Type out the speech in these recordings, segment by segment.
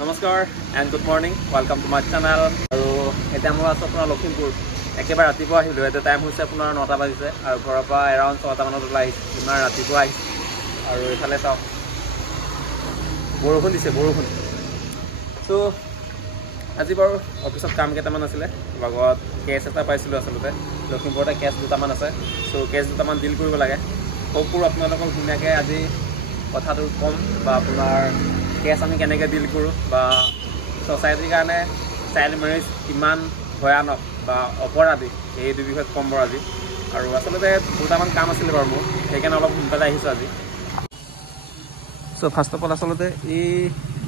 নমস্কাৰ and good morning welcome to my channel আৰু এতিয়া মই আছোঁ আপোনাৰ লখিমপুৰ একেবাৰে ৰাতিপুৱা আহিলোঁ এতিয়া টাইম হৈছে আপোনাৰ 9টা বাজিছে আৰু ঘৰৰ পৰা এৰাউণ্ড 6টা মানত ওলাই আহিছোঁ ইমান ৰাতিপুৱা আহিছোঁ আৰু এইফালে চাওক বৰষুণ দিছে বৰষুণ চ' আজি বাৰু অফিচত কাম কেইটামান আছিলে লগত কেছ এটা পাইছিলোঁ আচলতে লখিমপুৰতে কেছ দুটামান আছে চ' কেছ দুটামান ডিল কৰিব লাগে সপোৰ আপোনালোকক ধুনীয়াকৈ আজি কথাটো ক'ম বা আপোনাৰ কেছ আমি কেনেকৈ ডিল কৰোঁ বা ছ'চাইটিৰ কাৰণে চাইল্ড মেৰেজ কিমান ভয়ানক বা অপৰাধী এইটো বিষয়ত ক'ম বাৰু আজি আৰু আচলতে দুটামান কাম আছিলে বাৰু মোৰ সেইকাৰণে অলপ সোনকালে আহিছোঁ আজি চ' ফাৰ্ষ্ট অফ অল আচলতে এই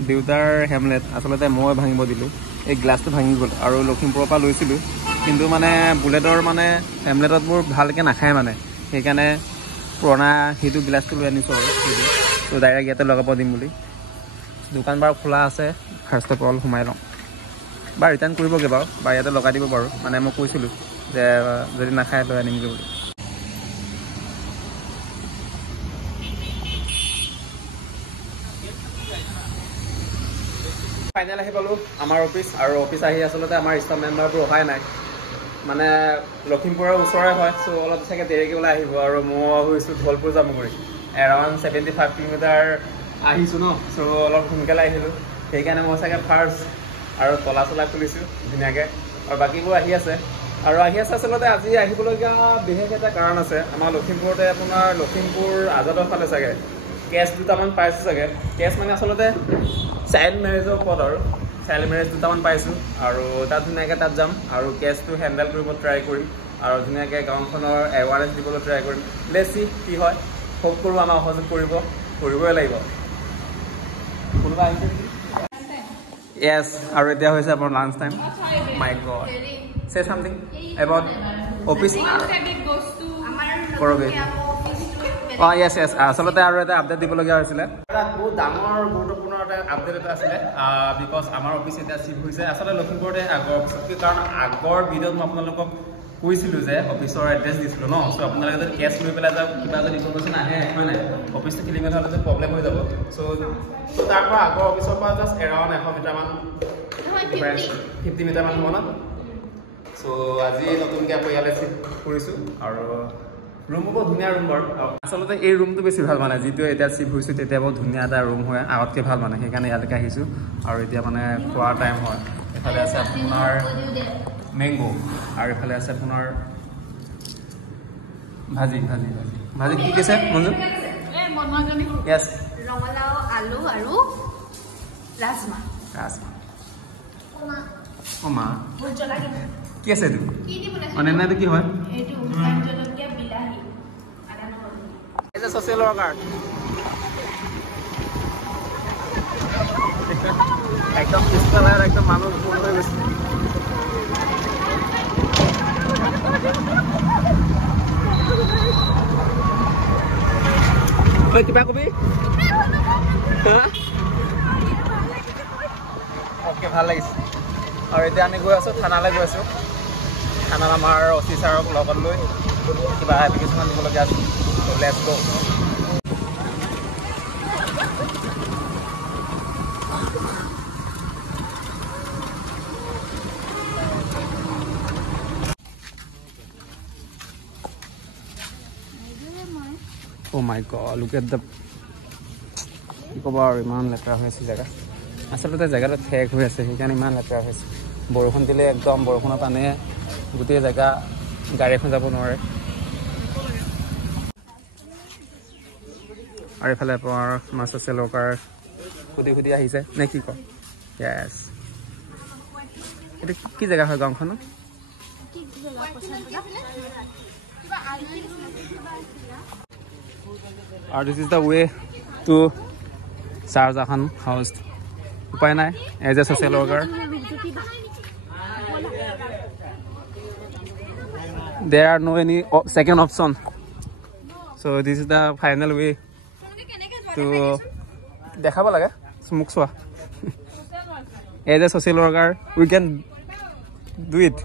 দেউতাৰ হেমলেট আচলতে মই ভাঙিব দিলোঁ এই গ্লাছটো ভাঙি গ'ল আৰু লখিমপুৰৰ পৰা লৈছিলোঁ কিন্তু মানে বুলেটৰ মানে হেমলেটত মোৰ ভালকৈ নাখায় মানে সেইকাৰণে পুৰণা সেইটো গ্লাছটো লৈ আনিছোঁ আৰু সেইটো ত' ডাইৰেক্ট ইয়াতে লগাব দিম বুলি দোকান বাৰু খোলা আছে ফাৰ্ষ্ট অফ অল সোমাই লওঁ বা ৰিটাৰ্ণ কৰিবগৈ বাৰু বা ইয়াতে লগাই দিব পাৰোঁ মানে মই কৈছিলোঁ যে যদি নাখায় লৈ আনিমগৈ বুলি ফাইনেল আহি পালোঁ আমাৰ অফিচ আৰু অফিচ আহি আচলতে আমাৰ ষ্টাফ মেম্বাৰবোৰ অহাই নাই মানে লখিমপুৰৰ ওচৰে হয় চ' অলপ চাগে দেৰিকৈ ওলাই আহিব আৰু মই হৈছোঁ ধলপুৰ জামুগুৰি এৰাউণ্ড 75 কিলোমিটাৰ আহিছোঁ ন চ' অলপ সোনকালে আহিলোঁ সেইকাৰণে মই চাগে ফাৰ্ষ্ট আৰু তলা চলা খুলিছোঁ ধুনীয়াকৈ আৰু বাকীবোৰ আহি আছে আচলতে আজি আহিবলগীয়া বিশেষ এটা কাৰণ আছে আমাৰ লখিমপুৰতে আপোনাৰ লখিমপুৰ আজাদৰ ফালে চাগে কেছ দুটামান পাইছোঁ চাগে কেছ মানে আচলতে চাইল্ড মেৰেজৰ ওপৰত আৰু চাইল্ড মেৰেজ দুটামান পাইছোঁ আৰু তাত ধুনীয়াকৈ তাত যাম আৰু কেছটো হেণ্ডেল কৰিব ট্ৰাই কৰিম আৰু ধুনীয়াকৈ গাঁওখনৰ এৱাৰনেছ দিবলৈ ট্ৰাই কৰিম লেটছি কি হয় হোপ কৰোঁ আমাৰ সহযোগ কৰিবই লাগিব কোনোবা আহিছে নেকি য়েছ আৰু এতিয়া হৈছে আপোনাৰ লাঞ্চ টাইম মাই গড চে চামথিং এবাউট অফিচ কৰগে অঁ য়েছ আচলতে আৰু এটা আপডেট দিবলগীয়া হৈছিলে বহুত ডাঙৰ গুৰুত্বপূৰ্ণ এটা আপডেট এটা আছিলে বিকজ আমাৰ অফিচ এতিয়া চিফ্ট হৈছে আচলতে লখিমপুৰতে আগৰ অফিচতকৈ কাৰণ আগৰ ভিডিঅ'ত মই আপোনালোকক কৈছিলোঁ যে অফিচৰ এড্ৰেছ দিছিলোঁ ন চ' আপোনালোকে যদি কেছ লৈ পেলাই কিবা যদি ইনফৰমেশ্যন আহে হয় নাই অফিচটো খেলি মেলি হ'লে প্ৰব্লেম হৈ যাব চ' তাৰ পৰা আগৰ অফিচৰ পৰা জাষ্ট এৰাউণ্ড 100 মিটাৰমান 50 মিটাৰমান মনত চ' আজি নতুনকৈ আকৌ ইয়ালৈ চিফ্ট কৰিছোঁ আৰু ৰুমো বৰ ধুনীয়া ৰুম বাৰু আচলতে এই ৰুমটো বেছি ভাল মানে যিটো এতিয়া চিফ্ট হৈছোঁ তেতিয়া বৰ ধুনীয়া এটা ৰুম হয় আগতকৈ ভাল মানে সেইকাৰণে ইয়ালৈকে আহিছোঁ আৰু এতিয়া মানে খোৱাৰ টাইম হয় এফালে আছে আপোনাৰ মেংগো আৰু এফালে আছে আপোনাৰ ভাজি কি কৈছে মঞ্জু য়েছ ৰঙালাও আলু আৰু ৰাজমা অ' মা কি আছে এইটো অন্যান্যটো কি হয় ছ'চিয়েল ৱৰ্কাৰ একদম পিছফালে একদম মানুহ ফুল হৈ গৈছে কিবা কবি অ'কে ভাল লাগিছে আৰু এতিয়া আমি গৈ আছোঁ থানালৈ গৈ আছোঁ থানাত আমাৰ অচি ছাৰক লগত লৈ কিবা এপ্লিকেশ্যন দিবলগীয়া আছে let's go Oh my god, look at the কি ক'ব আৰু ইমান লেতেৰা হৈ আছে জেগা আচলতে জেগাটো ঠেক হৈ আছে সেইকাৰণে ইমান লেতেৰা হৈছে বৰষুণ দিলে একদম বৰষুণৰ পানীয়ে গোটেই জেগা গাড়ী এখন যাব নোৱাৰে আৰু এইফালে আপোনাৰ আমাৰ ছ'চিয়েল ৱৰ্কাৰ সুধি আহিছে নে কি কয় য়েছ এইটো কি জেগা হয় গাঁওখনত আৰু this is the way to Shahjahan house উপায় নাই as a social worker there are no any second option so this is the final way to দেখাব লাগে মোক চোৱা as a social worker we can do it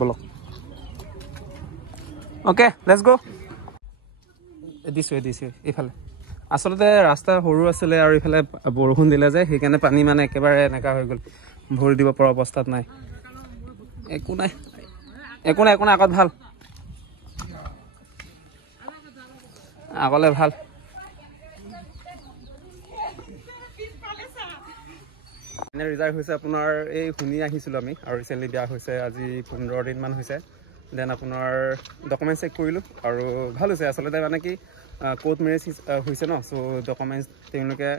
বলক okay let's go this way এইফালে আচলতে ৰাস্তা সৰু আছিলে আৰু ইফালে বৰষুণ দিলে যে সেইকাৰণে পানী মানে একেবাৰে এনেকুৱা হৈ গ'ল ভৰি দিব পৰা অৱস্থাত নাই একো নাই আগত ভাল আগলে ভাল এনে ৰিজাৰ্ভ হৈছে আপোনাৰ এই শুনি আহিছিলোঁ আমি আৰু ৰিচেণ্টলি বিয়া হৈছে আজি 15 দিনমান হৈছে দেন আপোনাৰ ডকুমেণ্টছ চেক কৰিলোঁ আৰু ভাল হৈছে আচলতে মানে কি কোৰ্ট মেৰেজ হৈছে ন চ' ডকুমেণ্টছ তেওঁলোকে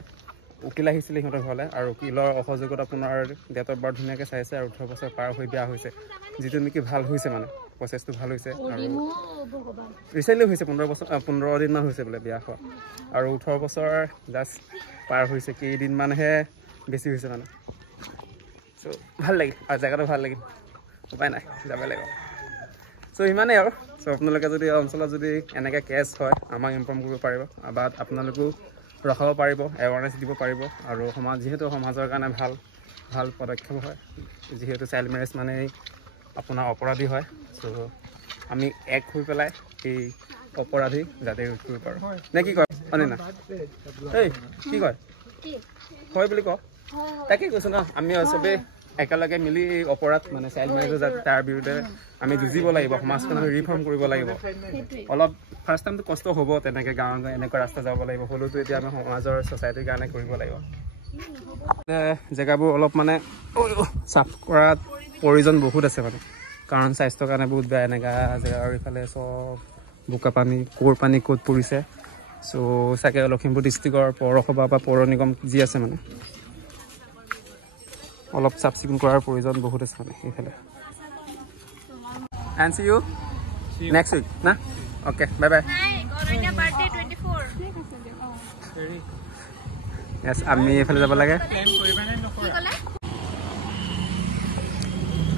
উকিল আহিছিলে সিহঁতৰ ঘৰলৈ আৰু উকিলৰ অসহযোগত আপোনাৰ ডেট অফ বাৰ্থ ধুনীয়াকৈ চাইছে আৰু 18 বছৰ পাৰ হৈ বিয়া হৈছে যিটো নেকি ভাল হৈছে মানে প্ৰচেছটো ভাল হৈছে আৰু ৰিচেণ্টলি হৈছে 15 দিনমান হৈছে বোলে বিয়া হোৱা আৰু 18 বছৰ জাষ্ট পাৰ হৈছে কেইদিনমানহে বেছি হৈছে মানে চ' ভাল লাগিল আৰু জেগাটো ভাল লাগিল উপায় নাই যাব লাগিব চ' সিমানেই আৰু চ' আপোনালোকে যদি অঞ্চলত যদি এনেকৈ কেছ হয় আমাক ইনফৰ্ম কৰিব পাৰিব বা আপোনালোকেও ৰখাব পাৰিব এৱাৰনেছ দিব পাৰিব আৰু যিহেতু সমাজৰ কাৰণে ভাল পদক্ষেপ হয় যিহেতু চাইল্ড মেৰেজ মানে আপোনাৰ অপৰাধী হয় চ' আমি এক হৈ পেলাই এই অপৰাধী যাতে ৰোধ কৰিব পাৰোঁ নে কি কয় অনিনা এই কি কয় হয় বুলি কওঁ তাকে কৈছোঁ ন আমি চবেই একেলগে মিলি অপৰাধ মানে চাইল্ড মেৰেজ যাতে তাৰ বিৰুদ্ধে আমি যুঁজিব লাগিব সমাজখনক ৰিফৰ্ম কৰিব লাগিব অলপ ফাৰ্ষ্ট টাইমটো কষ্ট হ'ব তেনেকৈ গাঁৱৰ এনেকুৱা ৰাস্তা যাব লাগিব হ'লেওতো এতিয়া আমি সমাজৰ ছ'চাইটিৰ কাৰণে কৰিব লাগিব জেগাবোৰ অলপ মানে চাফ কৰাত প্ৰয়োজন বহুত আছে মানে কাৰণ স্বাস্থ্যৰ কাৰণে বহুত বেয়া এনেকুৱা জেগা আৰু ইফালে চব বোকা পানী ক'ৰ পানী ক'ত পৰিছে চ' চাগে লখিমপুৰ ডিষ্ট্ৰিক্টৰ পৌৰসভা বা পৌৰ নিগম যি আছে মানে অলপ চাফ চিকুণ কৰাৰ প্ৰয়োজন বহুত আছে মানে সেইফালে and see you next week না অ'কে বাই বাই য়েছ আমি এইফালে যাব লাগে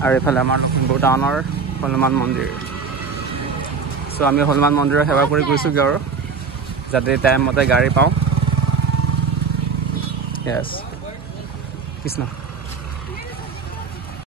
আৰু এইফালে আমাৰ লখিমপুৰ টাউনৰ হনুমান মন্দিৰ চ' আমি হনুমান মন্দিৰৰ সেৱা কৰি গৈছোঁগৈ আৰু যাতে টাইমমতে গাড়ী পাওঁ য়েছ কৃষ্ণ